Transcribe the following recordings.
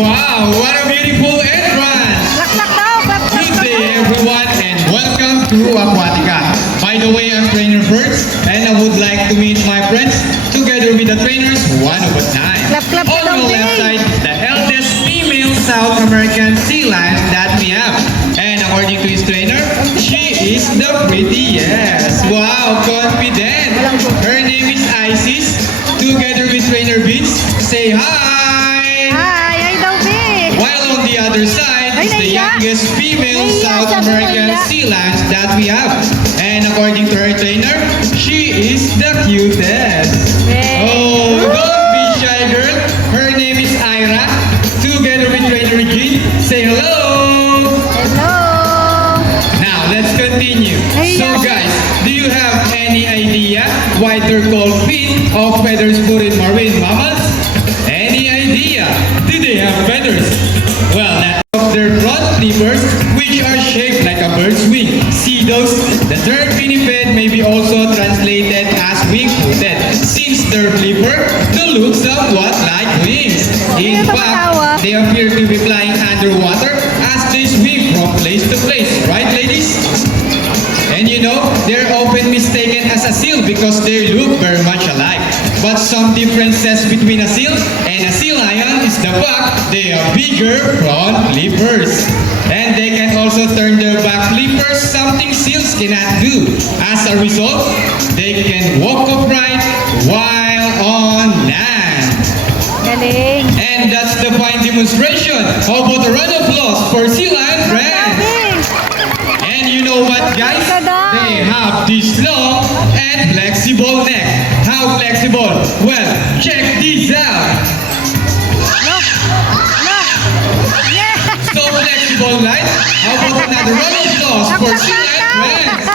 Wow, what a beautiful entrance! Laklak daw, laklak Good daw. day everyone and welcome to Aquatica. By the way, I'm Trainer Birds and I would like to meet my friends together with the trainers one of a time. Clap, clap, On clap, the clap. left side, the eldest female South American sea lion that we have. And according to his trainer, she is the prettiest. Wow, confident. Her name is Isis. Together with Trainer Vince, say hi! Hi, ay daw, be. While on the other side Ay, is the naiya. youngest female Naiya, South sabi American naiya. sea lions that we have. And according to her trainer, she is the cutest. Hey. Oh, don't be shy girl. Her name is Ira. Together with Trainer Regine, say hello. Hello. Now, let's continue. Naiya. So guys, do you have any idea why they're called feet of feathers-footed marine mammals? Any idea? Do they have feathers? Well, that's of their front flippers, which are shaped like a bird's wing. See those? The term pinniped may be also translated as wing-footed, since their flipper look somewhat like wings. In Sino fact, tumatawa? they appear to be flying underwater as they swim from place to place. Right, ladies? And you know, they're often mistaken as a seal because they look very much alike. But some differences between a seal and a sea lion is the fact they have bigger front flippers. And they can also turn their back flippers, something seals cannot do. As a result, they can walk upright while on land. Galing. And that's the fine demonstration. How about a round of applause for sea lion friends? Galing. And you know what, guys? They have this long and flexible neck. How flexible? Well, check this out. Look. Look. Yeah. So flexible, right? How about another round of applause for sea lion friends?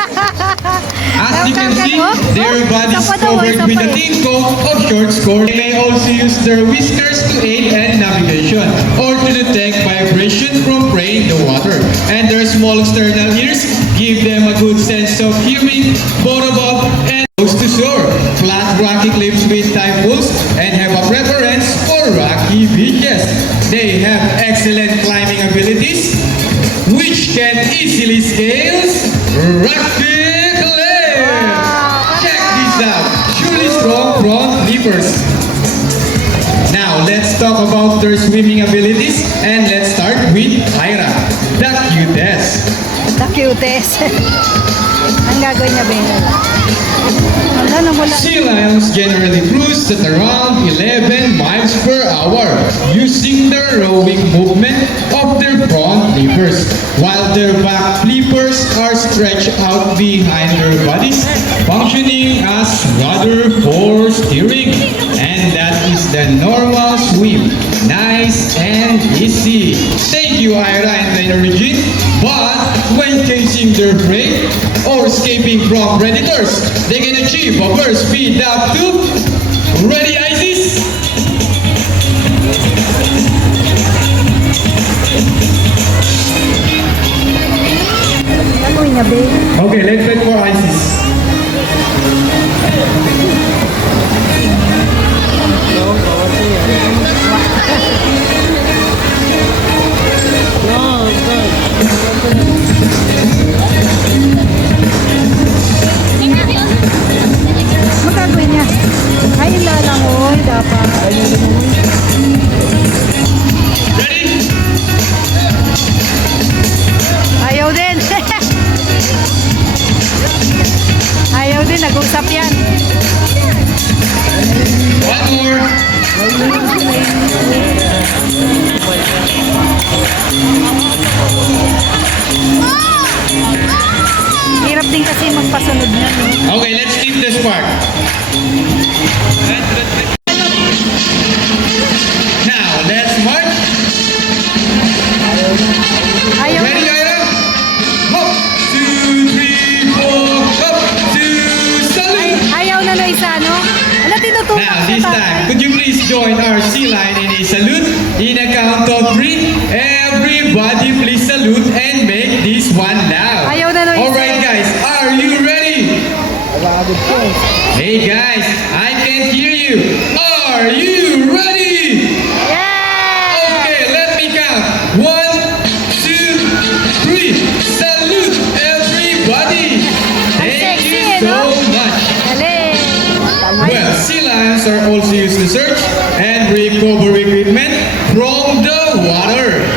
As you can see, their bodies covered with a thin coat of short skirt. They may also use their whiskers to aid in navigation or to detect vibration from prey in the water. And their small external ears give them a good sense of hearing both above and close to shore. Flat rocky cliffs with typhoons and have a preference for rocky beaches. They have excellent climbing abilities, which can easily scale rocky cliffs. Check this out. Surely strong front flippers. Now, let's talk about their swimming abilities and let's start with Ira, the cutest. The cutest. Ang gagawin niya, Ben. Wala na wala. Sea lions generally cruise at around 11 miles per hour using the rowing movement of their front flippers, while their back flippers are stretched out behind their bodies, functioning as rudder for steering. And that is the normal swim. Nice and easy. Thank you, Ira and Trainer Regine. But when chasing their prey or escaping from predators, they can achieve a burst speed up to... Ready, Isis? Gagawin niya, Ben. Okay, let's wait for Isis. Ano gagawin niya? Ay, lalangoy dapat. Ready? Ayaw din. Ayaw din, nag-usap yan. One more. Hirap din kasi magpasunod na. No? Okay, let's keep this part. Now, let's march. Ayaw Ready, din. Ira? Hop! 2, 3, 4, hop! 2, salute! Ayaw na na isa, no? Ano, tinutupak Now, siya, this tatay. time, could you please join our sea lion in a salute? In a count of 3, everybody please salute and make this one loud. Ayaw na na isa. Alright guys, are you ready? Hey guys, I can hear you. Are you ready? Yeah! Okay, let's One, two, three. Salute everybody. Thank sexy, you so no? much. Galing. Well, sea lions are also used to search and recover equipment from the water.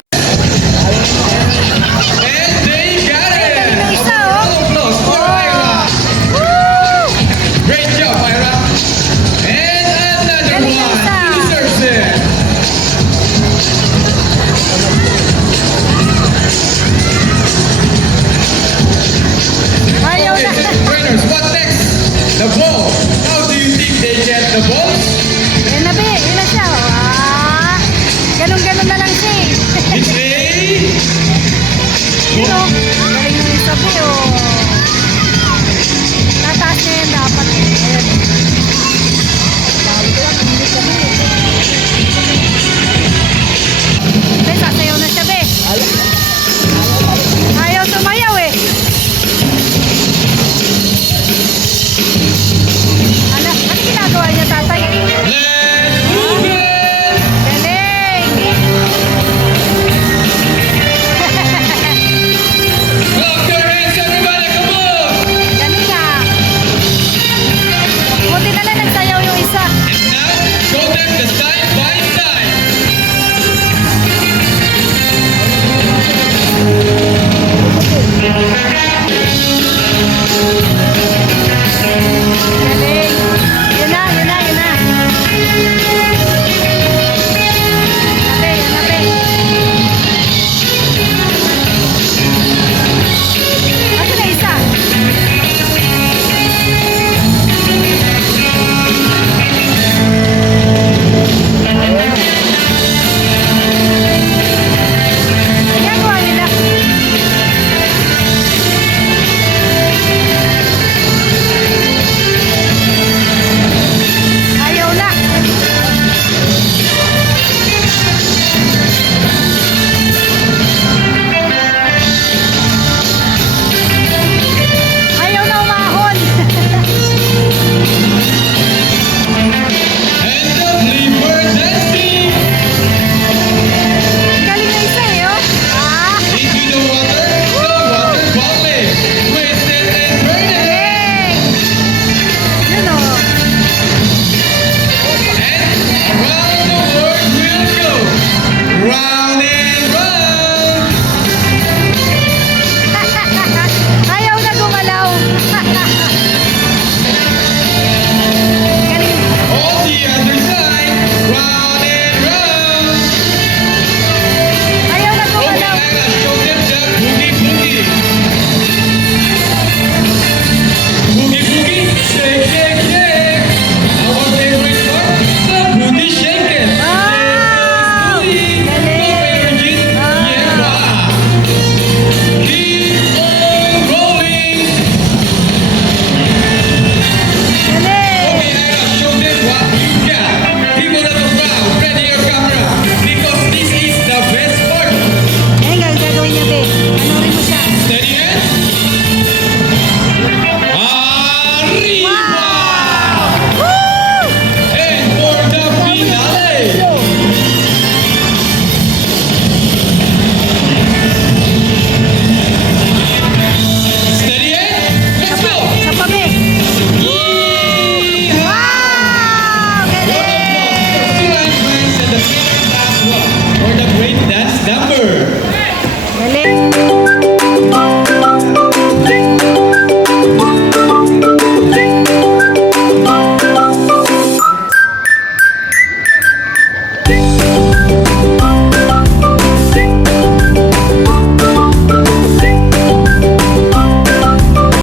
And they got it! galing ng isa, oh. Round of applause for Ira! Woo! Great job, Ira! And another Galing ng one! isa. He deserves it! Ayaw Okay, na. trainers, what next? The ball. How do you think they get the balls?